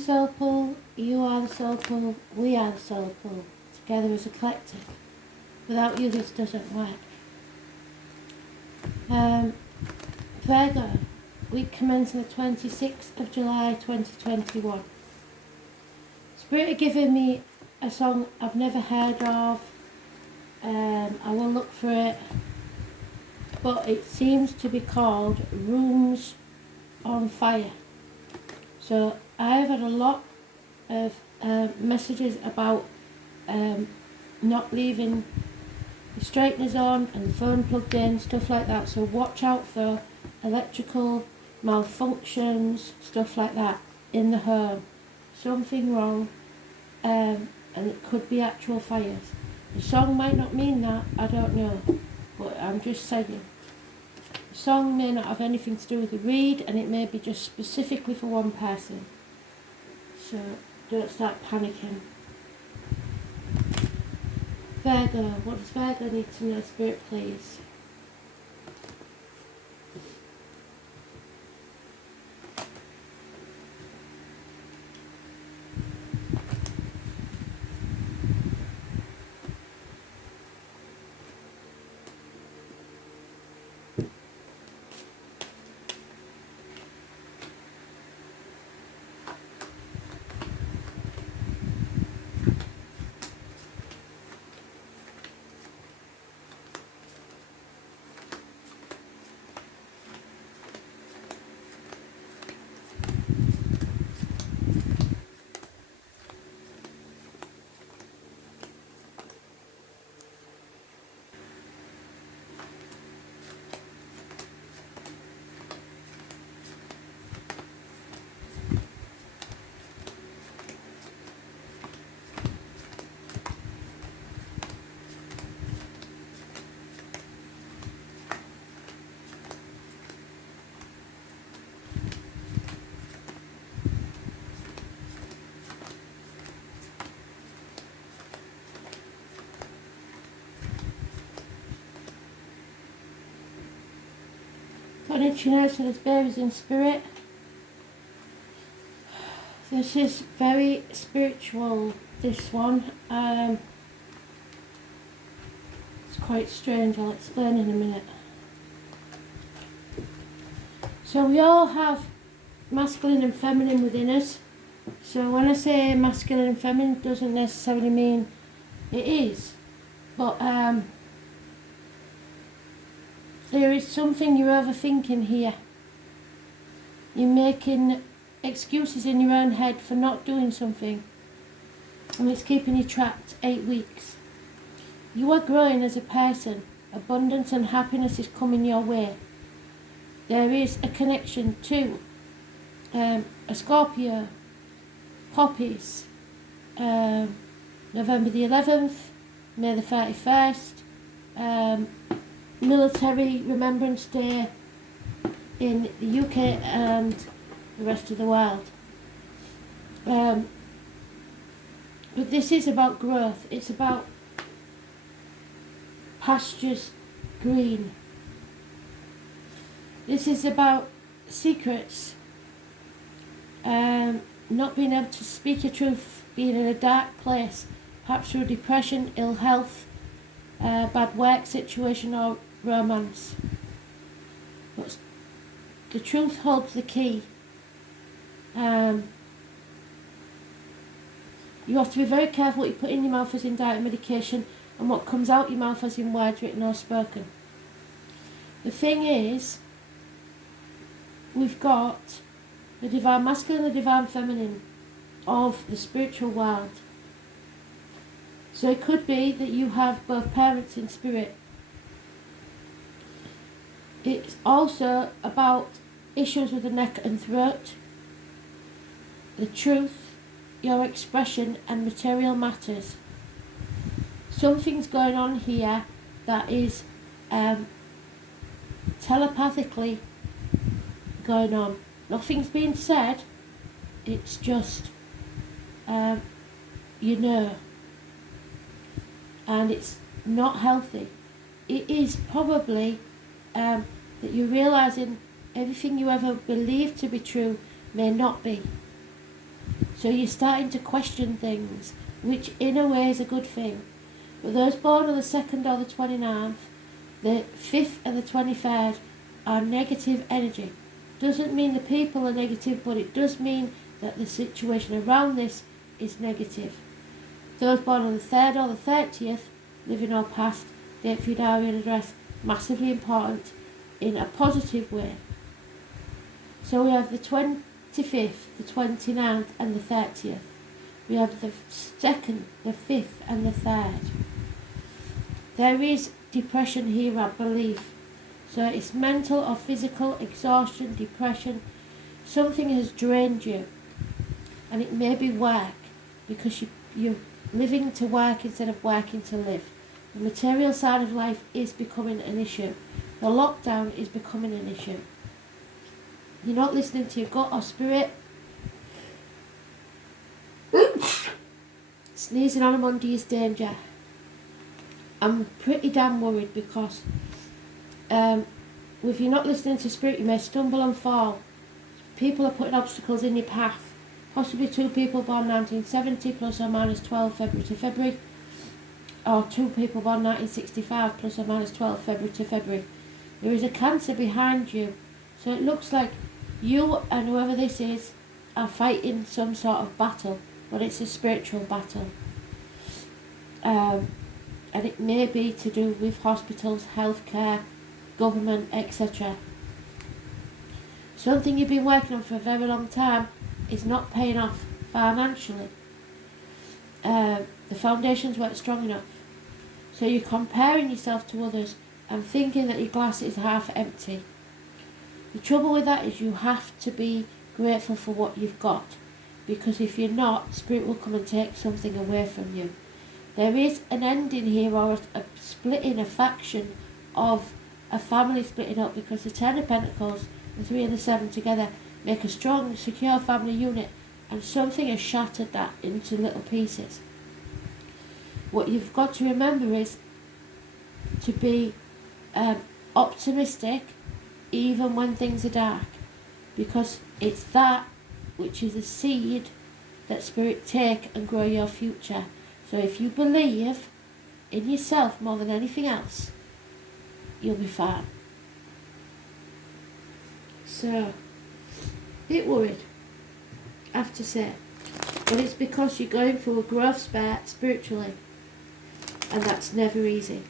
soul pool, you are the soul pool, we are the soul pool, together as a collective. Without you this doesn't work. Virgo, week commencing the 26th of July 2021. Spirit are giving me a song I've never heard of. I will look for it, but it seems to be called Rooms on Fire. So I've had a lot of messages about not leaving the straighteners on and the phone plugged in, stuff like that. So watch out for electrical malfunctions, stuff like that in the home. Something wrong, and it could be actual fires. The song might not mean that, I don't know, but I'm just saying. The song may not have anything to do with the read, and it may be just specifically for one person. So don't start panicking. Virgo, what does Virgo need to know, Spirit, please? Continuation as bearers in spirit. This is very spiritual, this one. It's quite strange, I'll explain in a minute. So we all have masculine and feminine within us. So when I say masculine and feminine, doesn't necessarily mean it is. But there is something you're overthinking here. You're making excuses in your own head for not doing something, and it's keeping you trapped 8 weeks. You are growing as a person. Abundance and happiness is coming your way. There is a connection to a Scorpio, poppies, November the 11th, May the 31st, Military Remembrance Day in the UK and the rest of the world. But this is about growth. It's about pastures green. This is about secrets. Not being able to speak your truth, being in a dark place, perhaps through depression, ill health, bad work situation or romance. But the truth holds the key. You have to be very careful what you put in your mouth as in diet medication and what comes out your mouth as in words written or spoken. The thing is, we've got the divine masculine and the divine feminine of the spiritual world. So it could be that you have both parents in spirit. It's also about issues with the neck and throat, the truth, your expression and material matters. Something's going on here that is telepathically going on. Nothing's being said, it's just, you know, and it's not healthy. It is probably that you're realising everything you ever believed to be true may not be. So you're starting to question things, which in a way is a good thing. But those born on the 2nd or the 29th, the 5th and the 23rd are negative energy. Doesn't mean the people are negative, but it does mean that the situation around this is negative. Those born on the 3rd or the 30th, living or past, date for your diary and address, massively important in a positive way. So we have the 25th, the 29th and the 30th. We have the 2nd, the 5th and the 3rd. There is depression here, I believe. So it's mental or physical exhaustion, depression. Something has drained you. And it may be work, because you're living to work instead of working to live. The material side of life is becoming an issue. The lockdown is becoming an issue. You're not listening to your gut or spirit. Sneezing on a Monday is danger. I'm pretty damn worried because if you're not listening to spirit, you may stumble and fall. People are putting obstacles in your path. Possibly 2 people born 1970 plus or minus 12 February to February. Or 2 people born 1965 plus or minus 12 February to February. There is a Cancer behind you. So it looks like you and whoever this is are fighting some sort of battle, but it's a spiritual battle. And it may be to do with hospitals, healthcare, government, etc. Something you've been working on for a very long time is not paying off financially. The foundations weren't strong enough. So you're comparing yourself to others and thinking that your glass is half empty. The trouble with that is you have to be grateful for what you've got, because if you're not, Spirit will come and take something away from you. There is an ending here, or a splitting, a faction of a family splitting up, because the 10 of Pentacles, the 3 and the 7 together make a strong, secure family unit, and something has shattered that into little pieces. What you've got to remember is to be optimistic even when things are dark, because it's that which is a seed that Spirit take and grow your future. So if you believe in yourself more than anything else, you'll be fine. So, a bit worried, I have to say. But it's because you're going through a growth spurt spiritually, and that's never easy.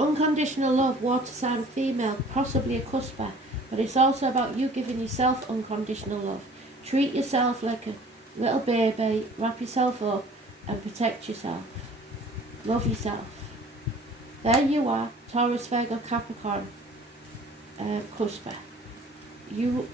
Unconditional love, water sign female, possibly a cusper, but it's also about you giving yourself unconditional love. Treat yourself like a little baby, wrap yourself up and protect yourself. Love yourself. There you are, Taurus, Virgo, Capricorn, cusper.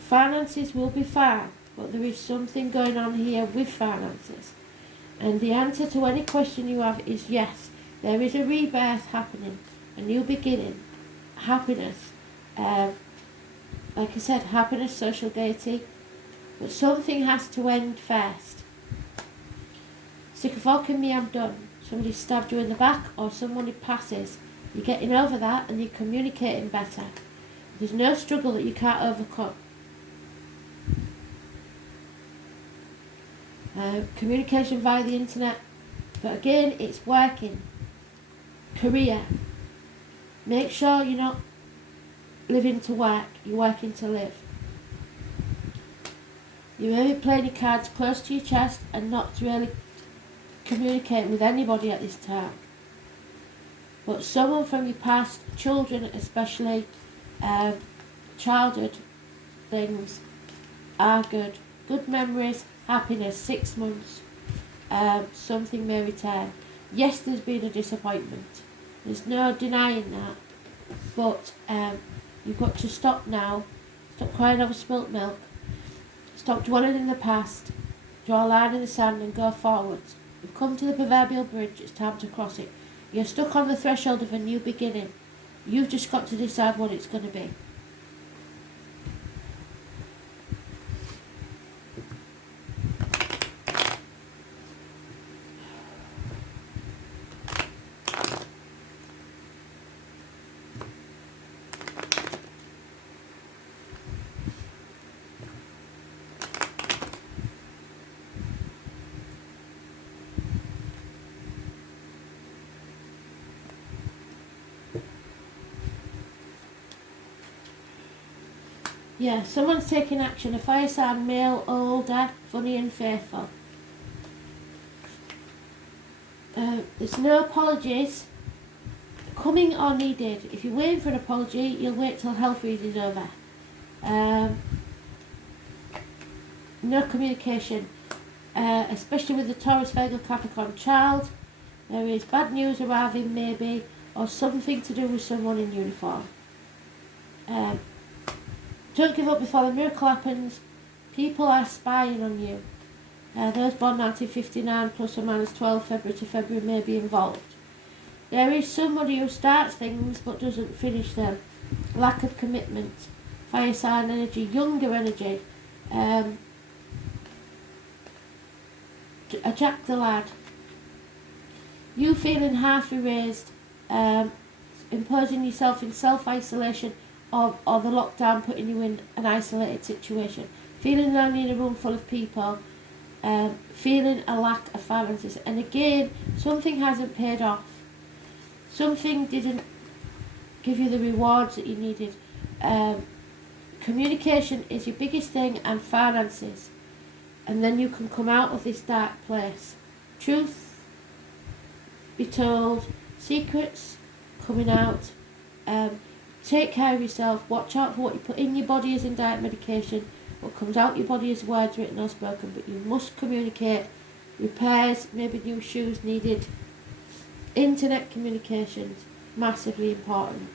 Finances will be fine, but there is something going on here with finances. And the answer to any question you have is yes, there is a rebirth happening. A new beginning, happiness, like I said, happiness, social gaiety, but something has to end first. Sick of fucking me, I'm done. Somebody stabbed you in the back, or somebody passes. You're getting over that and you're communicating better. There's no struggle that you can't overcome. Communication via the internet, but again, it's working. Career. Make sure you're not living to work, you're working to live. You may be playing your cards close to your chest and not really communicating with anybody at this time. But someone from your past, children especially, childhood things are good. Good memories, happiness, 6 months, something may return. Yes, there's been a disappointment. There's no denying that, but you've got to stop now. Stop crying over spilt milk. Stop dwelling in the past. Draw a line in the sand and go forwards. You've come to the proverbial bridge, it's time to cross it. You're stuck on the threshold of a new beginning. You've just got to decide what it's going to be. Yeah, someone's taking action. A fire sign, male, older, funny and faithful. There's no apologies coming or needed. If you're waiting for an apology, you'll wait till hell freezes over. No communication, especially with the Taurus, Virgo, Capricorn child. There is bad news arriving maybe, or something to do with someone in uniform. Don't give up before the miracle happens. People are spying on you. Those born 1959 plus or minus 12 February to February may be involved. There is somebody who starts things but doesn't finish them. Lack of commitment. Fire sign energy, younger energy. A Jack the lad. You feeling half erased, imposing yourself in self-isolation or the lockdown putting you in an isolated situation. Feeling lonely in a room full of people. Feeling a lack of finances. And again, something hasn't paid off. Something didn't give you the rewards that you needed. Communication is your biggest thing, and finances. And then you can come out of this dark place. Truth be told, secrets coming out. Take care of yourself. Watch out for what you put in your body as in diet medication. What comes out your body is words written or spoken. But you must communicate. Repairs, maybe new shoes needed. Internet communications, massively important.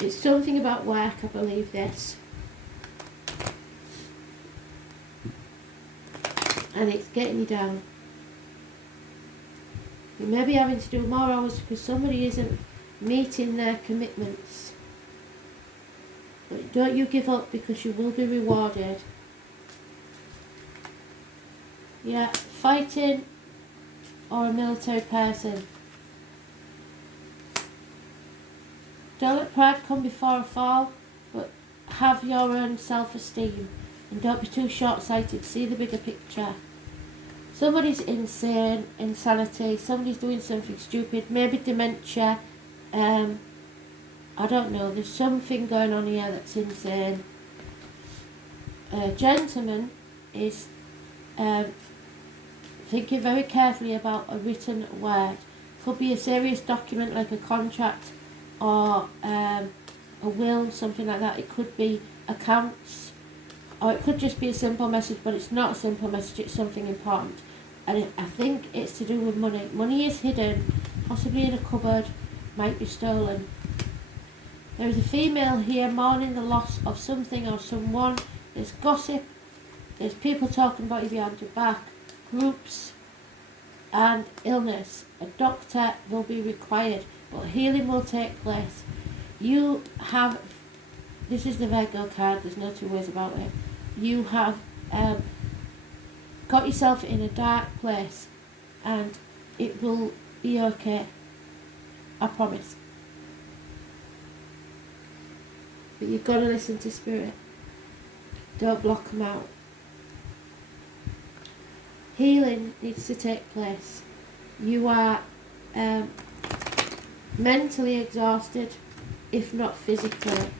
It's something about work, I believe this. And it's getting you down. You may be having to do more hours because somebody isn't meeting their commitments. But don't you give up, because you will be rewarded. Yeah, fighting or a military person. Don't let pride come before a fall, but have your own self-esteem. And don't be too short-sighted, see the bigger picture. Somebody's insane, insanity, somebody's doing something stupid, maybe dementia. I don't know, there's something going on here that's insane. A gentleman is thinking very carefully about a written word. Could be a serious document like a contract or a will, something like that. It could be accounts, or it could just be a simple message, but it's not a simple message, it's something important. And I think it's to do with money. Money is hidden, possibly in a cupboard, might be stolen. There is a female here mourning the loss of something or someone. There's gossip, there's people talking about you behind your back, groups, and illness. A doctor will be required, but healing will take place. You have, this is the Virgo card, there's no two ways about it. You have got yourself in a dark place, and it will be okay. I promise. But you've got to listen to spirit. Don't block them out. Healing needs to take place. You are mentally exhausted, if not physically.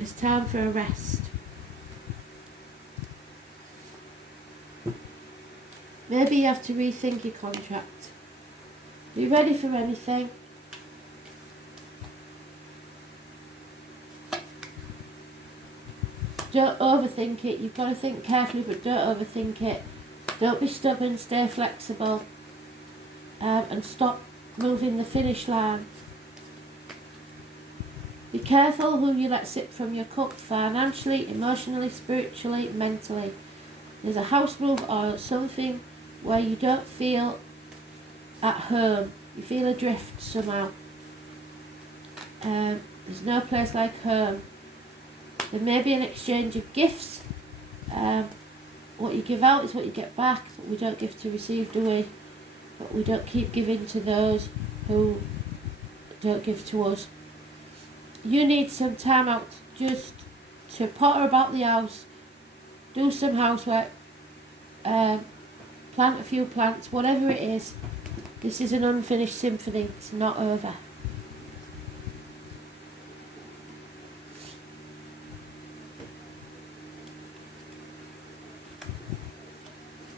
It's time for a rest. Maybe you have to rethink your contract. Be ready for anything. Don't overthink it. You've got to think carefully, but don't overthink it. Don't be stubborn, stay flexible, and stop moving the finish line. Be careful who you let sip from your cup, financially, emotionally, spiritually, mentally. There's a house move or something where you don't feel at home. You feel adrift somehow. There's no place like home. There may be an exchange of gifts. What you give out is what you get back. We don't give to receive, do we? But we don't keep giving to those who don't give to us. You need some time out just to potter about the house, do some housework, plant a few plants, whatever it is. This is an unfinished symphony. It's not over.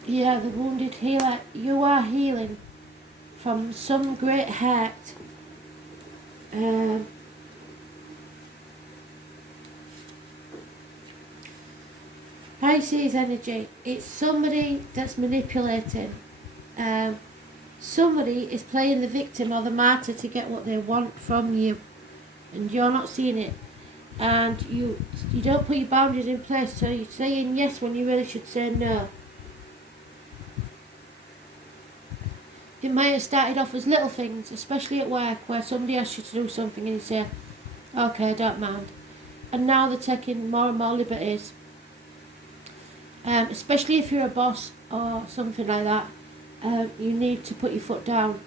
Yeah, the wounded healer. You are healing from some great hurt. Pisces energy. It's somebody that's manipulating. Somebody is playing the victim or the martyr to get what they want from you, and you're not seeing it. And you don't put your boundaries in place, so you're saying yes when you really should say no. It might have started off as little things, especially at work, where somebody asks you to do something and you say, okay, I don't mind. And now they're taking more and more liberties. Especially if you're a boss or something like that, you need to put your foot down.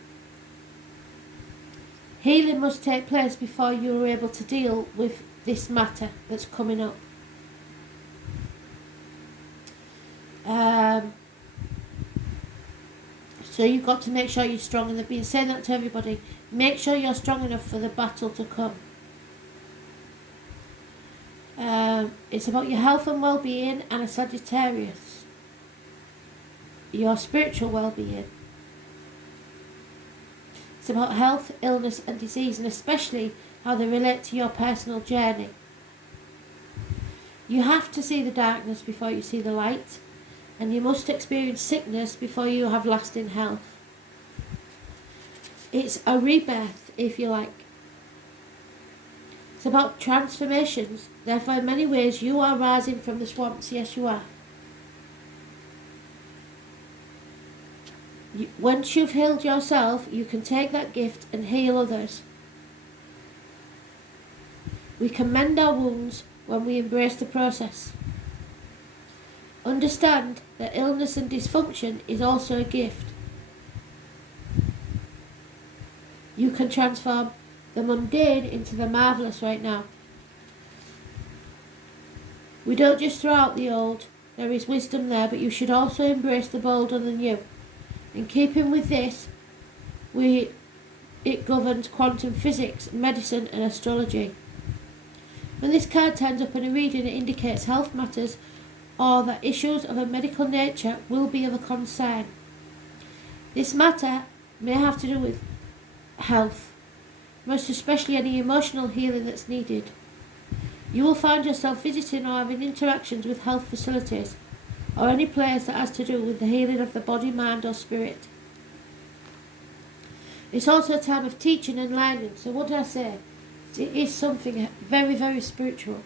Healing must take place before you're able to deal with this matter that's coming up. So you've got to make sure you're strong, and they've been saying that to everybody. Make sure you're strong enough for the battle to come. It's about your health and well-being, and a Sagittarius. Your spiritual well-being. It's about health, illness and disease, and especially how they relate to your personal journey. You have to see the darkness before you see the light, and you must experience sickness before you have lasting health. It's a rebirth, if you like. It's about transformations. Therefore, in many ways, you are rising from the swamps. Yes, you are. Once you've healed yourself, you can take that gift and heal others. We can mend our wounds when we embrace the process. Understand that illness and dysfunction is also a gift. You can transform the mundane into the marvellous right now. We don't just throw out the old. There is wisdom there, but you should also embrace the bold and the new. In keeping with this, it governs quantum physics, medicine and astrology. When this card turns up in a reading, it indicates health matters or that issues of a medical nature will be of a concern. This matter may have to do with health, most especially any emotional healing that's needed. You will find yourself visiting or having interactions with health facilities or any place that has to do with the healing of the body, mind or spirit. It's also a time of teaching and learning. So what did I say? It is something very, very spiritual.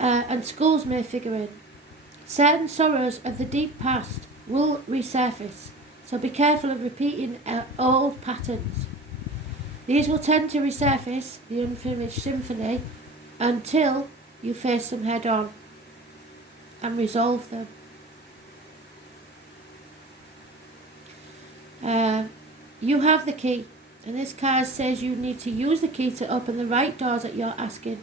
And schools may figure in. Certain sorrows of the deep past will resurface, so be careful of repeating old patterns. These will tend to resurface, the unfinished symphony, until you face them head on and resolve them. You have the key, and this card says you need to use the key to open the right doors that you're asking.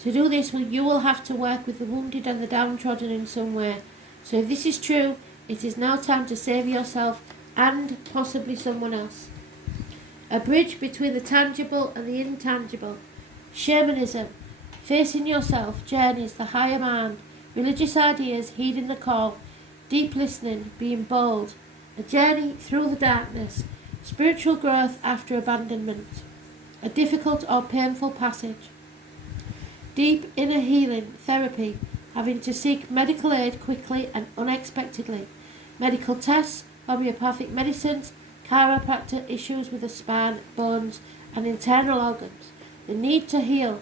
To do this, you will have to work with the wounded and the downtrodden in some way. So if this is true, it is now time to save yourself and possibly someone else. A bridge between the tangible and the intangible. Shamanism, facing yourself, journeys, the higher mind, religious ideas, heeding the call, deep listening, being bold, a journey through the darkness, spiritual growth after abandonment, a difficult or painful passage. Deep inner healing, therapy, having to seek medical aid quickly and unexpectedly, medical tests, homeopathic medicines, chiropractor, issues with the spine, bones and internal organs, the need to heal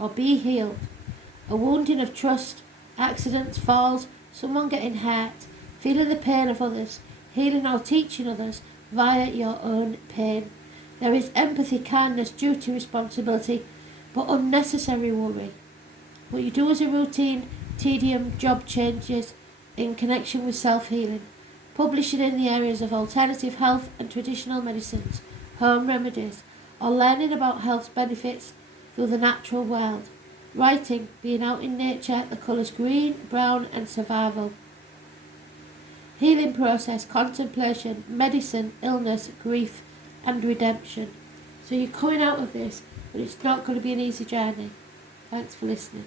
or be healed, a wounding of trust, accidents, falls, someone getting hurt, feeling the pain of others, healing or teaching others via your own pain. There is empathy, kindness, duty, responsibility, but unnecessary worry. What you do as a routine, tedium, job changes in connection with self-healing. Publishing in the areas of alternative health and traditional medicines, home remedies, or learning about health's benefits through the natural world. Writing, being out in nature, the colours green, brown and survival. Healing process, contemplation, medicine, illness, grief and redemption. So you're coming out of this, but it's not going to be an easy journey. Thanks for listening.